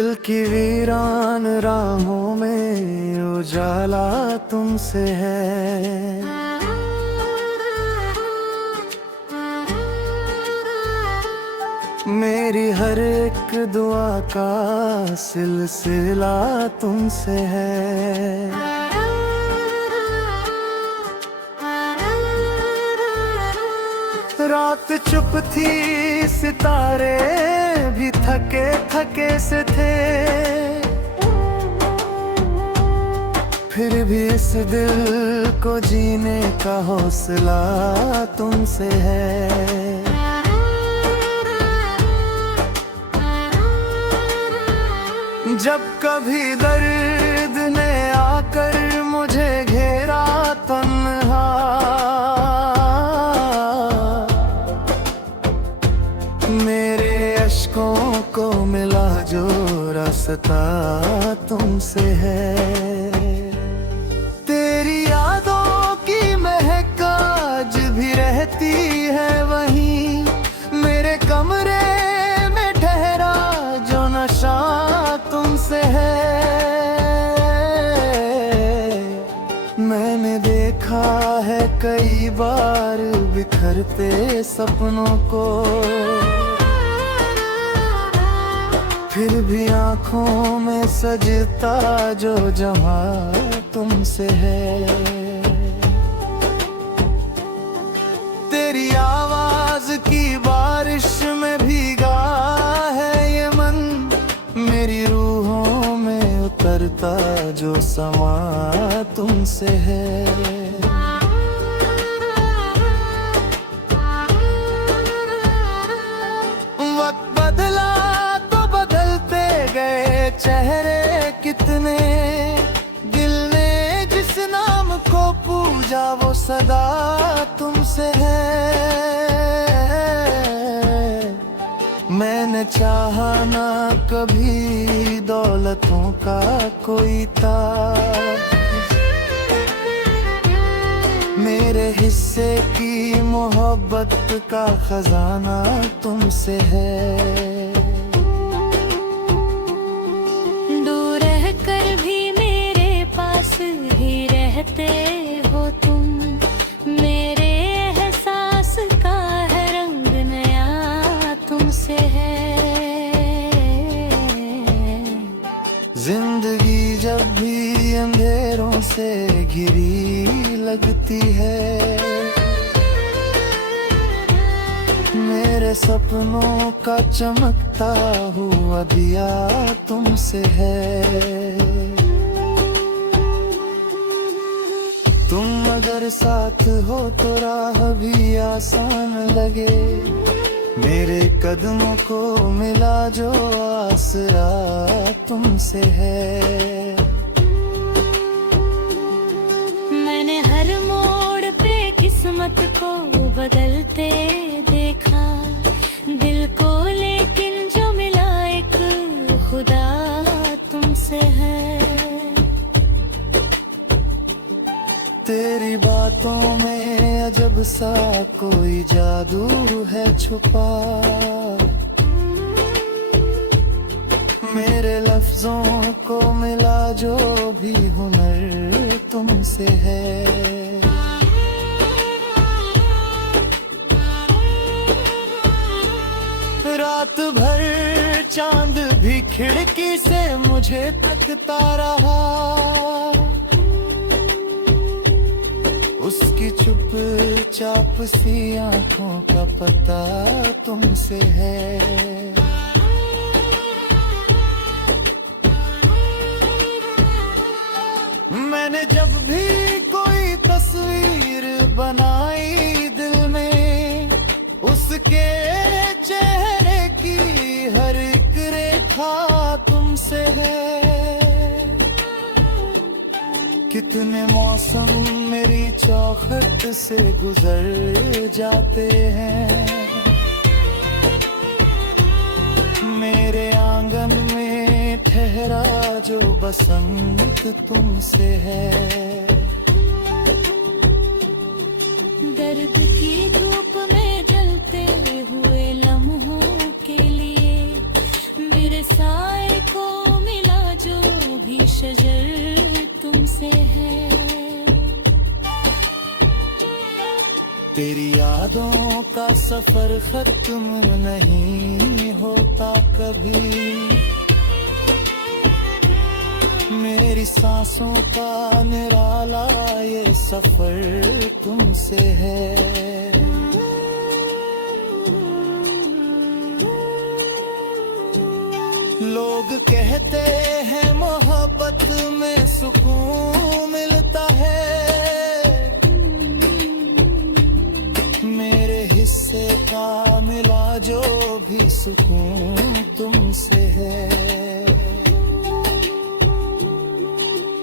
दिल की वीरान राहों में उजाला तुमसे है। मेरी हर एक दुआ का सिलसिला तुमसे है। रात चुप थी, सितारे भी थके थके से थे, फिर भी इस दिल को जीने का हौसला तुमसे है। जब कभी दर्द ने आकर मुझे घेरा तन्हा, मेरे अश्कों को मिला जो रास्ता तुमसे है। तेरी यादों की महक आज भी रहती है वहीं, मेरे कमरे में ठहरा जो नशा तुमसे है। मैंने देखा है कई बार बिखरते सपनों को, फिर भी आँखों में सजता जो जमा तुमसे है। तेरी आवाज की बारिश में भीगा है ये मन, मेरी रूहों में उतरता जो समा तुमसे है। चेहरे कितने, दिल ने जिस नाम को पूजा वो सदा तुमसे है। मैंने चाहा ना कभी दौलतों का कोई ताज, मेरे हिस्से की मोहब्बत का खजाना तुमसे है। ही रहते हो तुम, मेरे एहसास का है रंग नया तुमसे है। जिंदगी जब भी अंधेरों से घिरी लगती है, मेरे सपनों का चमकता हुआ दिया तुमसे है। तुम अगर साथ हो तो राह भी आसान लगे, मेरे कदमों को मिला जो आसरा तुमसे है। मैंने हर मोड़ पे किस्मत को बदलते देखा, दिल को लेकिन जो मिला एक खुदा तुमसे है। तेरी बातों में अजब सा कोई जादू है छुपा, मेरे लफ्जों को मिला जो भी हुनर तुमसे है। रात भर चांद भी खिड़की से मुझे तकता रहा, उसकी चुपचाप सी आंखों का पता तुमसे है। मैंने जब भी कोई तस्वीर बनाई दिल में, उसके चेहरे की हर एक रेखा तुमसे है। कितने मौसम मेरी चौखट से गुजर जाते हैं, मेरे आंगन में ठहरा जो बसंत तुमसे है। दर्द की धूप में जलते हुए लम्हों के लिए मेरे साए को है। तेरी यादों का सफर खत्म नहीं होता कभी, मेरी सांसों का निराला ये सफर तुमसे है। लोग कहते हैं मोहब्बत में सुकून मिलता है, मेरे हिस्से का मिला जो भी सुकून तुमसे है।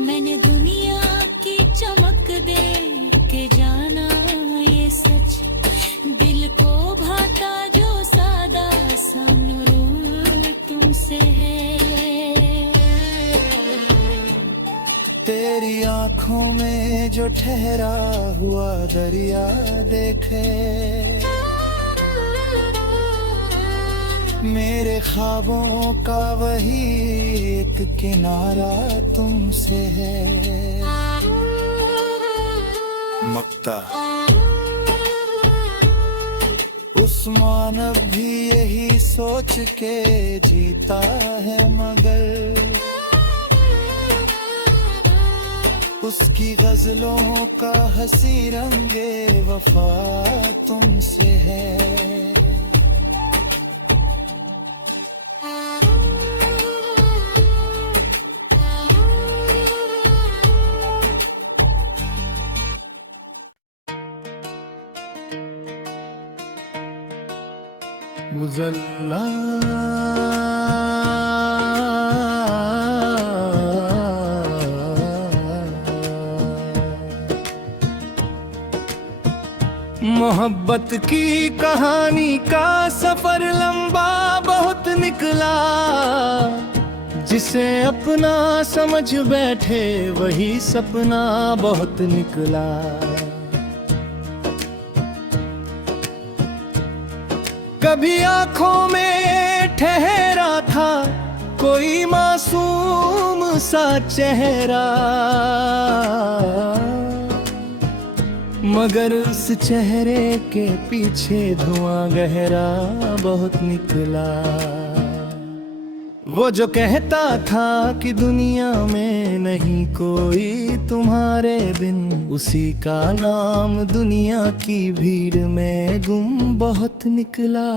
मैंने दुनिया की चमक देख के जाना ये सच, दिल को भाता जो सादा सा नूर तुमसे है। तेरी आंखों में जो ठहरा हुआ दरिया देखे, मेरे ख्वाबों का वही एक किनारा तुमसे है। मक्ता उस मानव भी यही सोच के जीता है, मगर उसकी गजलों का हंसी रंगे वफा तुमसे है। मुज़ल्ला मोहब्बत की कहानी का सफर लंबा बहुत निकला, जिसे अपना समझ बैठे वही सपना बहुत निकला। कभी आंखों में ठहरा था कोई मासूम सा चेहरा, मगर उस चेहरे के पीछे धुआं गहरा बहुत निकला। वो जो कहता था कि दुनिया में नहीं कोई तुम्हारे बिन, उसी का नाम दुनिया की भीड़ में गुम बहुत निकला।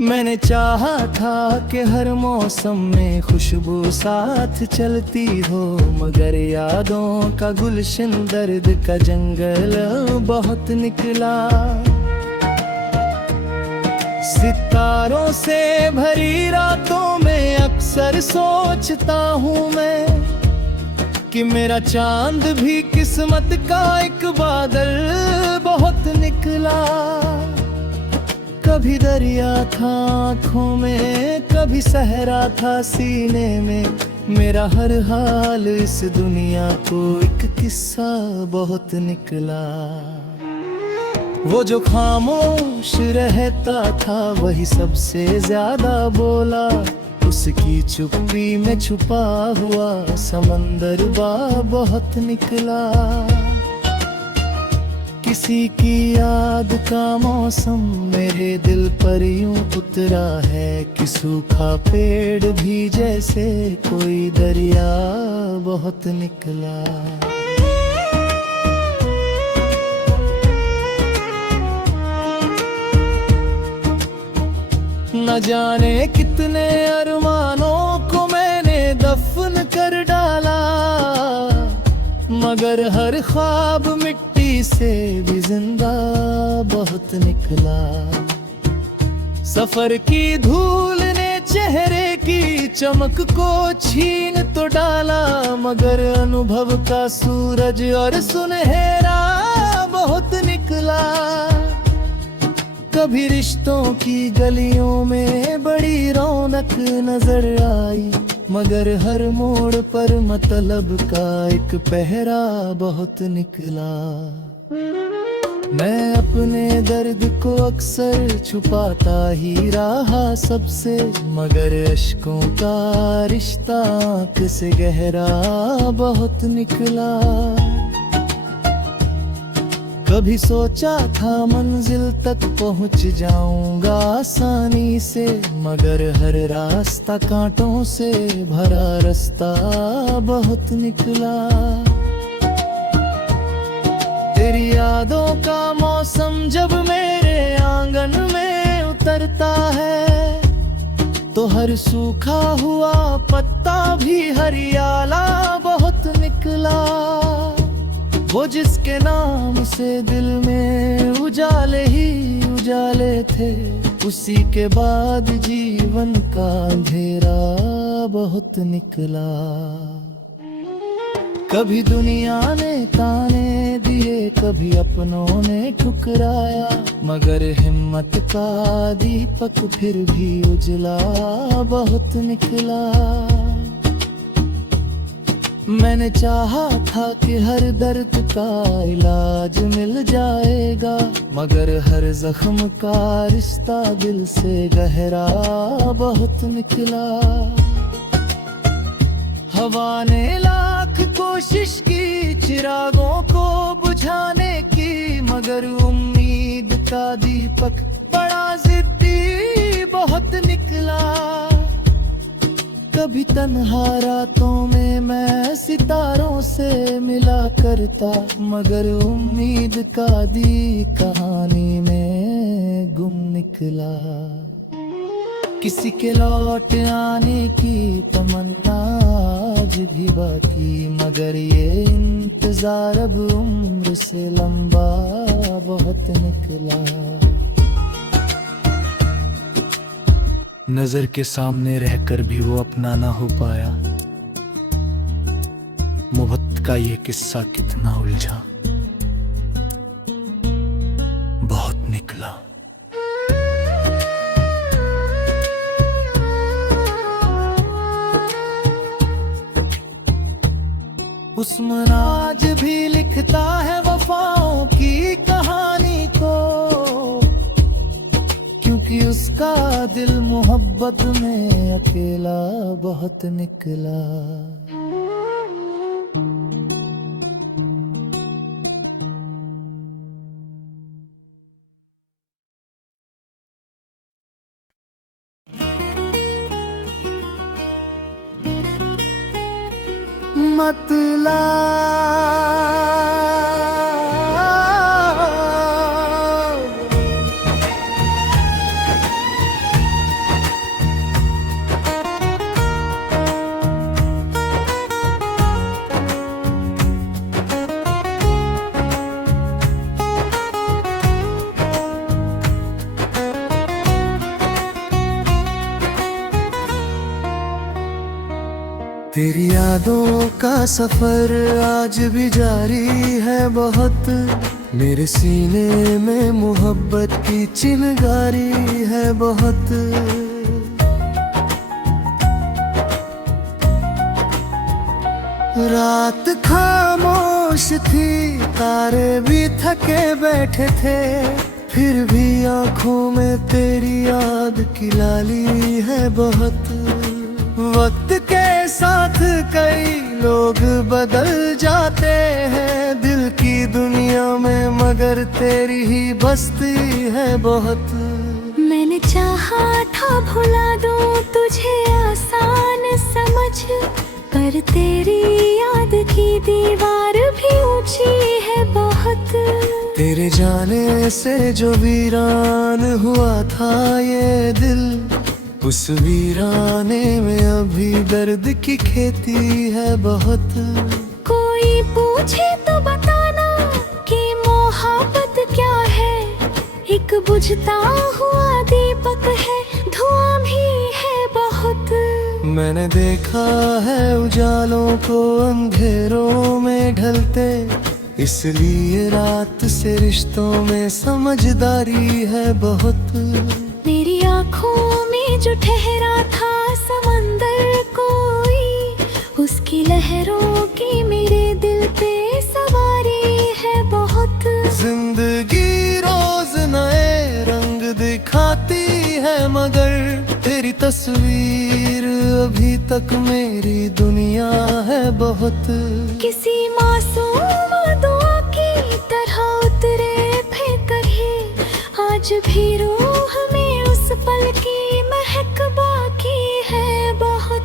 मैंने चाहा था कि हर मौसम में खुशबू साथ चलती हो, मगर यादों का गुलशन दर्द का जंगल बहुत निकला। सितारों से भरी रातों में अक्सर सोचता हूँ मैं कि मेरा चांद भी किस्मत का एक बादल बहुत निकला। कभी दरिया था आँखों में, कभी सहरा था सीने में, मेरा हर हाल इस दुनिया को एक किस्सा बहुत निकला। वो जो खामोश रहता था वही सबसे ज्यादा बोला, उसकी चुप्पी में छुपा हुआ समंदर बहुत निकला। किसी की याद का मौसम मेरे दिल पर यूं उतरा है कि सूखा पेड़ भी जैसे कोई दरिया बहुत निकला। न जाने कितने अरमानों को मैंने दफन कर डाला, मगर हर ख्वाब मिट्टी से भी जिंदा बहुत निकला। सफर की धूल ने चेहरे की चमक को छीन तो डाला, मगर अनुभव का सूरज और सुनहरा बहुत निकला। कभी रिश्तों की गलियों में बड़ी रौनक नजर आई, मगर हर मोड़ पर मतलब का एक पहरा बहुत निकला। मैं अपने दर्द को अक्सर छुपाता ही रहा सबसे, मगर अश्कों का रिश्ता आँख से गहरा बहुत निकला। कभी सोचा था मंजिल तक पहुंच जाऊंगा आसानी से, मगर हर रास्ता कांटों से भरा रास्ता बहुत निकला। तेरी यादों का मौसम जब मेरे आंगन में उतरता है, तो हर सूखा हुआ पत्ता भी हरियाला बहुत निकला। वो जिसके नाम से दिल में उजाले ही उजाले थे, उसी के बाद जीवन का अंधेरा बहुत निकला। कभी दुनिया ने ताने दिए, कभी अपनों ने ठुकराया, मगर हिम्मत का दीपक फिर भी उजला बहुत निकला। मैंने चाहा था कि हर दर्द का इलाज मिल जाएगा, मगर हर जख्म का रिश्ता दिल से गहरा बहुत निकला। हवा ने लाख कोशिश की चिरागों को बुझाने की, मगर उम्मीद का दीपक बड़ा जिद्दी बहुत निकला। कभी तन्हा रातों में मैं सितारों से मिला करता, मगर उम्मीद का दी कहानी में गुम निकला। किसी के लौट आने की तमन्ना आज भी बाकी, मगर ये इंतजार अब उम्र से लंबा बहुत निकला। नजर के सामने रहकर भी वो अपना ना हो पाया, मोहब्बत का ये किस्सा कितना उलझा बहुत निकला। उस्मान आज भी लिखता है वफाओं की कहानी को, क्योंकि उसका दिल मोहब्बत में अकेला बहुत निकला। मतला तेरी यादों का सफर आज भी जारी है बहुत, मेरे सीने में मोहब्बत की चिंगारी है बहुत। रात खामोश थी, तारे भी थके बैठे थे, फिर भी आंखों में तेरी याद की लाली है बहुत। वक्त के साथ कई लोग बदल जाते हैं दिल की दुनिया में, मगर तेरी ही बस्ती है बहुत। मैंने चाहा था भुला दूं तुझे आसान समझ, पर तेरी याद की दीवार भी ऊंची है बहुत। तेरे जाने से जो वीरान हुआ था ये दिल, उस वीराने में अभी दर्द की खेती है बहुत। कोई पूछे तो बताना कि मोहब्बत क्या है, एक बुझता हुआ दीपक है, धुआं भी है बहुत। मैंने देखा है उजालों को अंधेरों में ढलते, इसलिए रात से रिश्तों में समझदारी है बहुत। मेरी आँखों में जो ठहरा था समंदर कोई, उसकी लहरों की मेरे दिल पे सवारी है बहुत। जिंदगी तस्वीर अभी तक मेरी दुनिया है बहुत। किसी मासूम दुआ की तरह उतरे थे कहीं, आज भी रूह में उस पल की महक बाकी है बहुत।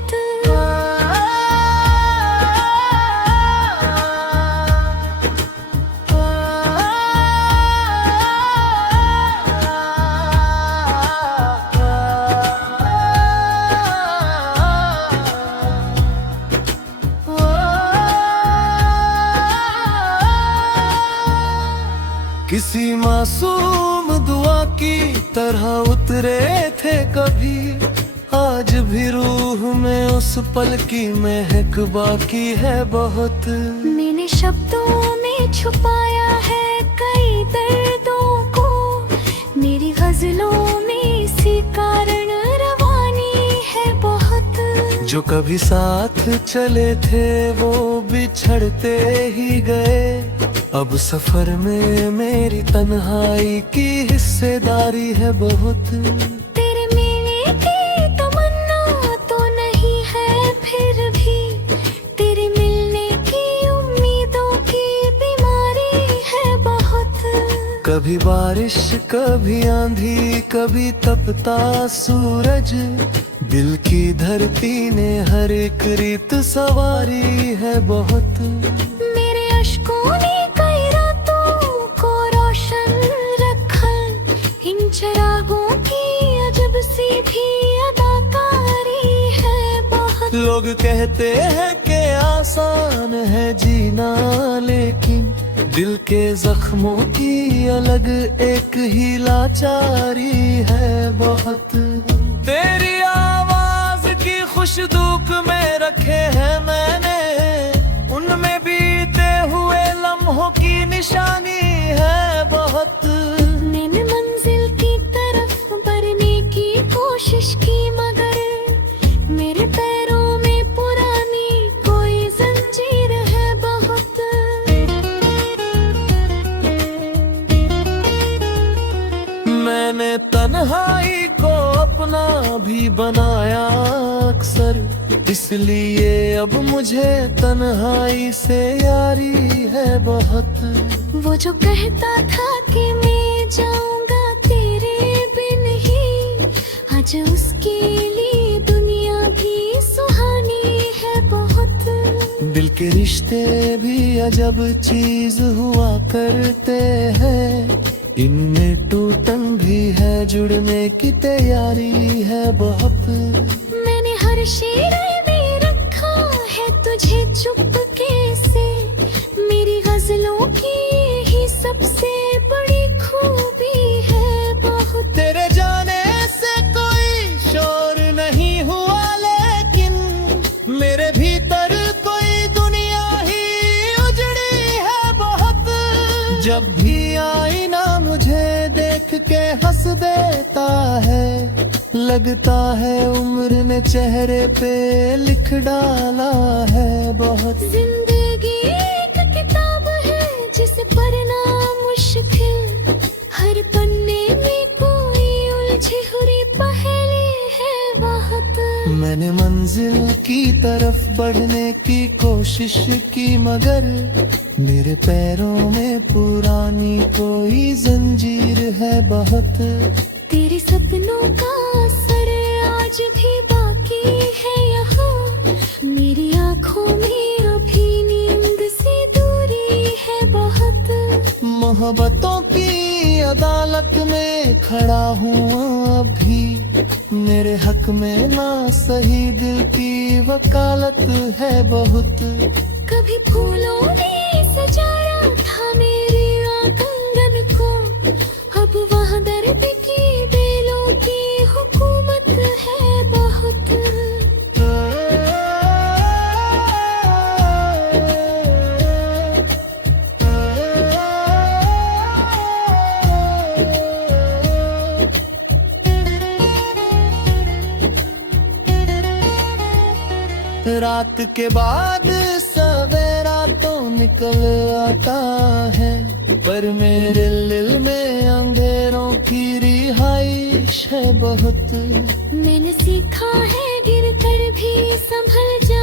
किसी मासूम दुआ की तरह उतरे थे कभी, आज भी रूह में उस पल की महक बाकी है बहुत। मैंने शब्दों में छुपाया है कई दर्दों को, मेरी गजलों में इसी कारण रवानी है बहुत। जो कभी साथ चले थे वो बिछड़ते ही गए, अब सफर में मेरी तन्हाई की हिस्सेदारी है बहुत। तेरे मिलने की तमन्ना तो नहीं है फिर भी, तेरे मिलने की उम्मीदों की बीमारी है बहुत। कभी बारिश कभी आंधी कभी तपता सूरज, दिल की धरती ने हर एक रीत सवारी है बहुत। मेरे अश्कों ने कई रातों को रोशन रखा, इन चिरागों की अजब सी भी अदाकारी है बहुत। लोग कहते हैं कि आसान है जीना, लेकिन दिल के जख्मों की अलग एक ही लाचारी है बहुत। तेरी आवाज की खुशबू में रखे हैं मैंने, उनमें बीते हुए लम्हों की निशानी है बहुत। मैंने मंजिल की तरफ बढ़ने की कोशिश की, मगर मेरे पैरों में पुरानी कोई जंजीर है बहुत। मैंने तन्हाई को अपना भी बनाया अक्सर, इसलिए अब मुझे तन्हाई से यारी है बहुत। वो जो कहता था कि मैं जाऊंगा तेरे बिन ही, आज उसके लिए दुनिया भी सुहानी है बहुत। दिल के रिश्ते भी अजब चीज हुआ करते हैं, इनमें टूटन भी है जुड़ने की तैयारी है बहुत। मैंने हर शेर में रखा है तुझे चुपके से, मेरी गजलों की ही सबसे बड़ी खूबी है बहुत। तेरे जाने से कोई शोर नहीं हुआ, लेकिन मेरे भीतर कोई दुनिया ही उजड़ी है बहुत। जब भी आईना मुझे देख के हंस देता है, लगता है उम्र ने चेहरे पे लिख डाला है बहुत। जिंदगी एक किताब है जिसे पढ़ना मुश्किल, हर पन्ने में कोई उलझी हुई पहेली है बहुत। मैंने मंजिल की तरफ बढ़ने की कोशिश की, मगर मेरे पैरों में पुरानी कोई जंजीर है बहुत। तेरे सपनों का असर आज भी बाकी है यहाँ, मेरी आँखों में अभी नींद से दूरी है बहुत। मोहब्बतों की अदालत में खड़ा हूँ अभी, मेरे हक में ना सही दिल की वकालत है बहुत। कभी फूलों ने सजाया था मेरे आंगन को, अब वहाँ दर्द की बेलों की हुकूमत है बहुत। रात के बाद सवेरा तो निकल आता है, पर मेरे दिल में अंधेरों की रिहाइश है बहुत। मैंने सीखा है गिर कर भी संभल जा